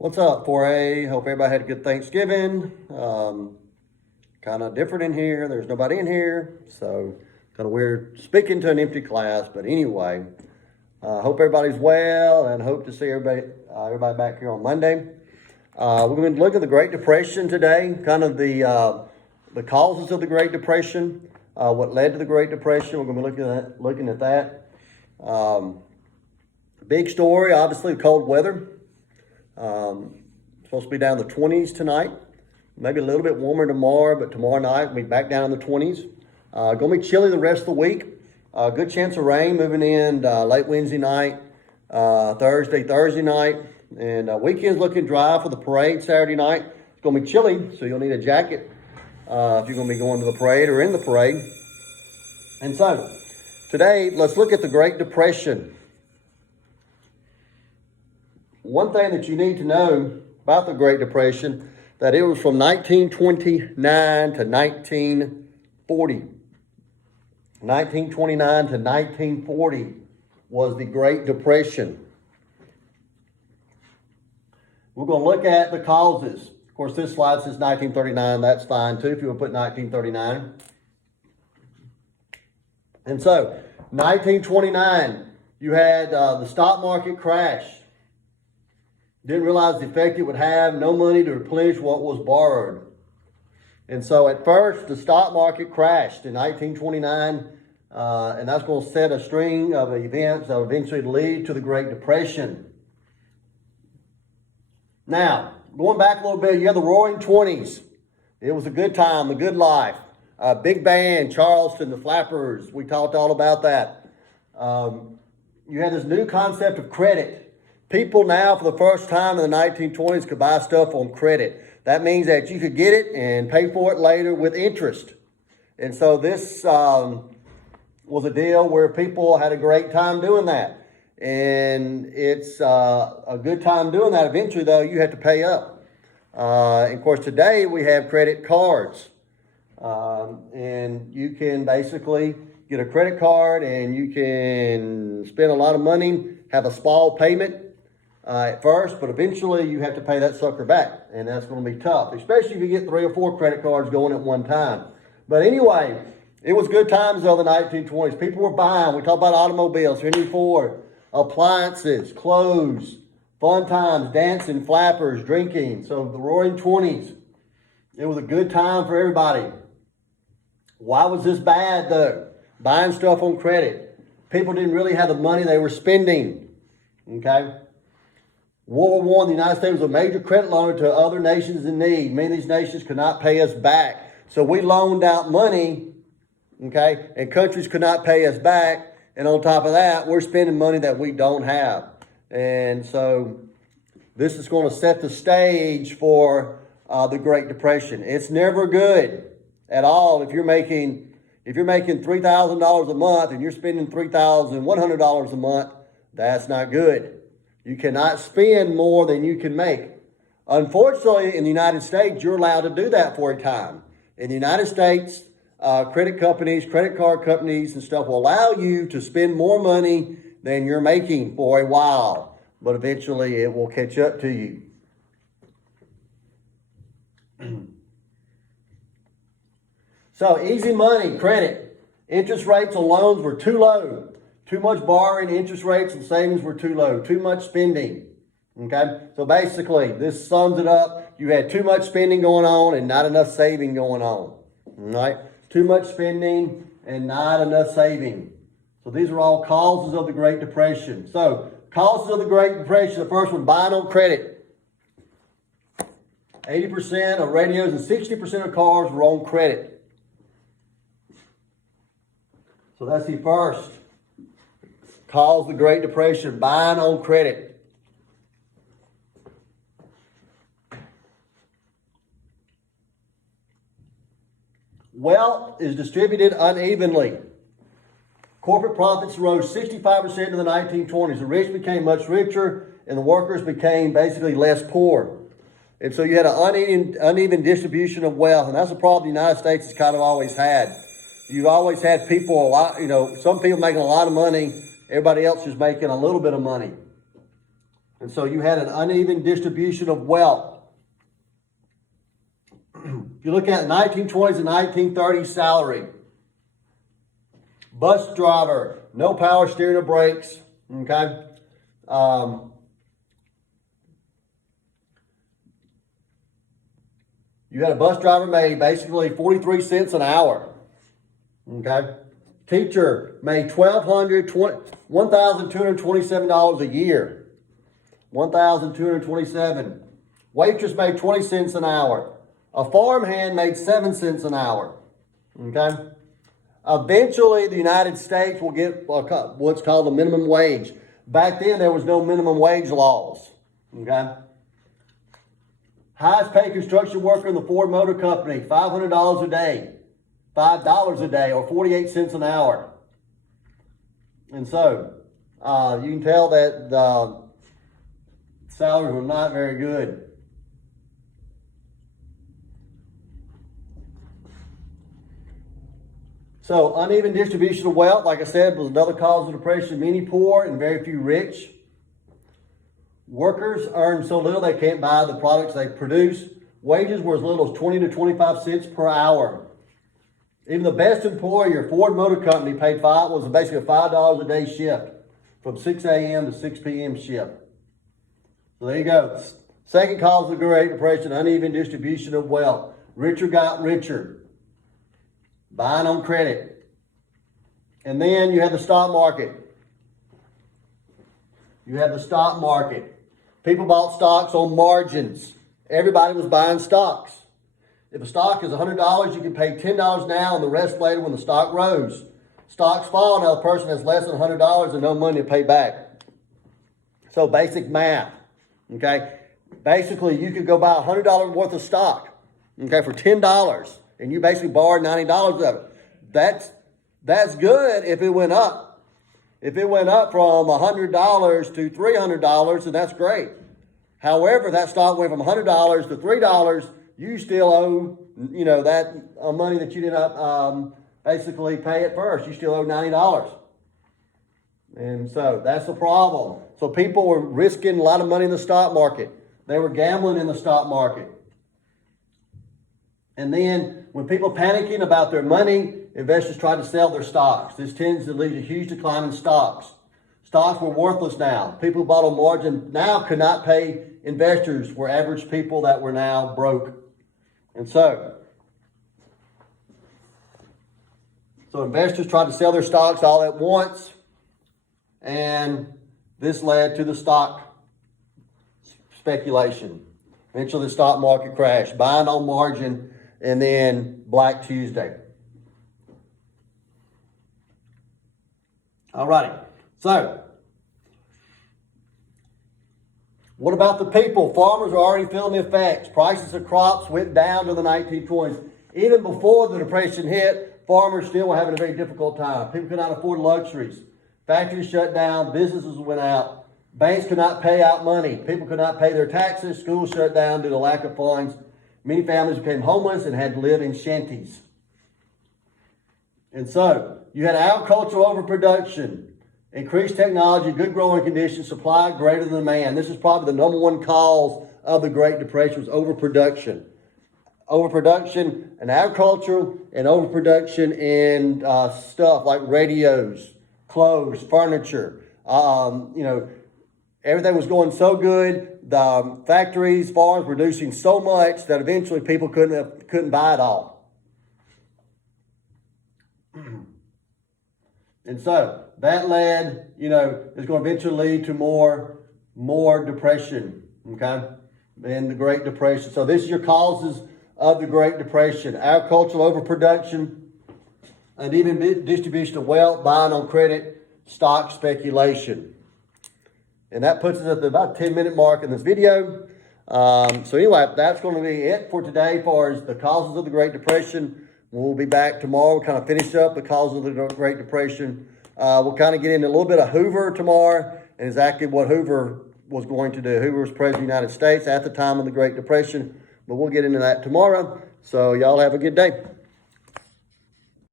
What's up, 4A? Hope everybody had a good Thanksgiving. Kind of different in here. There's nobody in here, so kind of weird speaking to an empty class. But anyway, hope everybody's well, and hope to see everybody back here on Monday. We're going to look at the Great Depression today, kind of the causes of the Great Depression, what led to the Great Depression. We're going to be looking at that. Big story, obviously, the cold weather. Supposed to be down in the 20s tonight, maybe a little bit warmer tomorrow, but tomorrow night we'll be back down in the 20s. Going to be chilly the rest of the week. Good chance of rain moving in late Wednesday night, Thursday night, and weekend's looking dry for the parade Saturday night. It's going to be chilly, so you'll need a jacket if you're going to be going to the parade or in the parade. And so today, let's look at the Great Depression. One thing that you need to know about the Great Depression, that it was from 1929 to 1940. 1929 to 1940 was the Great Depression. We're going to look at the causes. Of course, this slide says 1939. That's fine too if you want to put 1939. And so, 1929, you had the stock market crash. Didn't realize the effect it would have, no money to replenish what was borrowed. And so at first, the stock market crashed in 1929, and that's going to set a string of events that will eventually lead to the Great Depression. Now, going back a little bit, you have the Roaring 20s. It was a good time, a good life. Big band, Charleston, the Flappers, we talked all about that. You had this new concept of credit. People now, for the first time in the 1920s, could buy stuff on credit. That means that you could get it and pay for it later with interest. And so this was a deal where people had a great time doing that. And it's a good time doing that. Eventually, though, you have to pay up. And of course, today we have credit cards. And you can basically get a credit card and you can spend a lot of money, have a small payment at first, but eventually you have to pay that sucker back, and that's going to be tough, especially if you get 3 or 4 credit cards going at one time. But anyway, it was good times of the 1920s. People were buying. We talk about automobiles, Henry Ford, appliances, clothes, fun times, dancing, flappers, drinking. So the Roaring 20s, it was a good time for everybody. Why was this bad, though? Buying stuff on credit. People didn't really have the money they were spending. Okay? World War I, the United States was a major credit loaner to other nations in need. Many of these nations could not pay us back. So we loaned out money, okay, and countries could not pay us back. And on top of that, we're spending money that we don't have. And so this is going to set the stage for the Great Depression. It's never good at all if you're making $3,000 a month and you're spending $3,100 a month. That's not good. You cannot spend more than you can make. Unfortunately, in the United States, you're allowed to do that for a time. In the United States, credit card companies and stuff will allow you to spend more money than you're making for a while. But eventually, it will catch up to you. So, easy money, credit. Interest rates on loans were too low. Too much borrowing, interest rates and savings were too low. Too much spending. Okay? So basically, this sums it up. You had too much spending going on and not enough saving going on. All right? Too much spending and not enough saving. So these are all causes of the Great Depression. So, causes of the Great Depression. The first one, buying on credit. 80% of radios and 60% of cars were on credit. So that's the first cause the Great Depression, buying on credit. Wealth is distributed unevenly. Corporate profits rose 65% in the 1920s. The rich became much richer and the workers became basically less poor. And so you had an uneven distribution of wealth, and that's a problem the United States has kind of always had. You've always had people, some people making a lot of money. Everybody else is making a little bit of money. And so you had an uneven distribution of wealth. If you look at the 1920s and 1930s salary, bus driver, no power steering or brakes, okay? You had a bus driver made basically 43 cents an hour, okay? Teacher made $1,227 a year, $1,227. Waitress made 20 cents an hour. A farmhand made 7 cents an hour, okay? Eventually, the United States will get what's called a minimum wage. Back then, there was no minimum wage laws, okay? Highest paid construction worker in the Ford Motor Company, $500 a day, $5 a day, or 48 cents an hour. And so, you can tell that the salaries were not very good. So uneven distribution of wealth, like I said, was another cause of depression. Many poor and very few rich. Workers earn so little they can't buy the products they produce. Wages were as little as 20 to 25 cents per hour. Even the best employer, Ford Motor Company, was basically a $5 a day shift from 6 a.m. to 6 p.m. shift. So there you go. Second cause of the Great Depression, uneven distribution of wealth. Richer got richer. Buying on credit. And then you have the stock market. You have the stock market. People bought stocks on margins. Everybody was buying stocks. If a stock is $100, you can pay $10 now and the rest later when the stock rose. Stocks fall, now the person has less than $100 and no money to pay back. So basic math, okay? Basically, you could go buy $100 worth of stock, okay, for $10. And you basically borrowed $90 of it. That's good if it went up. If it went up from $100 to $300, then that's great. However, that stock went from $100 to $3, you still owe, that money that you did not basically pay at first. You still owe $90. And so that's the problem. So people were risking a lot of money in the stock market. They were gambling in the stock market. And then when people panicking about their money, investors try to sell their stocks. This tends to lead to a huge decline in stocks. Stocks were worthless now. People who bought on margin now could not pay investors, were average people that were now broke. And so investors tried to sell their stocks all at once, and this led to the stock speculation. Eventually the stock market crashed, buying on margin, and then Black Tuesday. All righty. So, what about the people? Farmers are already feeling the effects. Prices of crops went down to the 1920s. Even before the Depression hit, farmers still were having a very difficult time. People could not afford luxuries. Factories shut down. Businesses went out. Banks could not pay out money. People could not pay their taxes. Schools shut down due to lack of funds. Many families became homeless and had to live in shanties. And so, you had agricultural overproduction, increased technology, good growing conditions, supply greater than demand. This is probably the number one cause of the Great Depression, was overproduction. Overproduction in agriculture and overproduction in stuff like radios, clothes, furniture. Everything was going so good. The factories, farms were producing so much that eventually people couldn't buy it all. And so that led, is going to eventually lead to more depression, okay, and the Great Depression. So this is your causes of the Great Depression: agricultural overproduction, uneven distribution of wealth, buying on credit, stock speculation. And that puts us at about 10-minute mark in this video. So anyway, that's going to be it for today as far as the causes of the Great Depression. We'll be back tomorrow, kind of finish up the causes of the Great Depression. We'll kind of get into a little bit of Hoover tomorrow and exactly what Hoover was going to do. Hoover was President of the United States at the time of the Great Depression, but we'll get into that tomorrow. So y'all have a good day.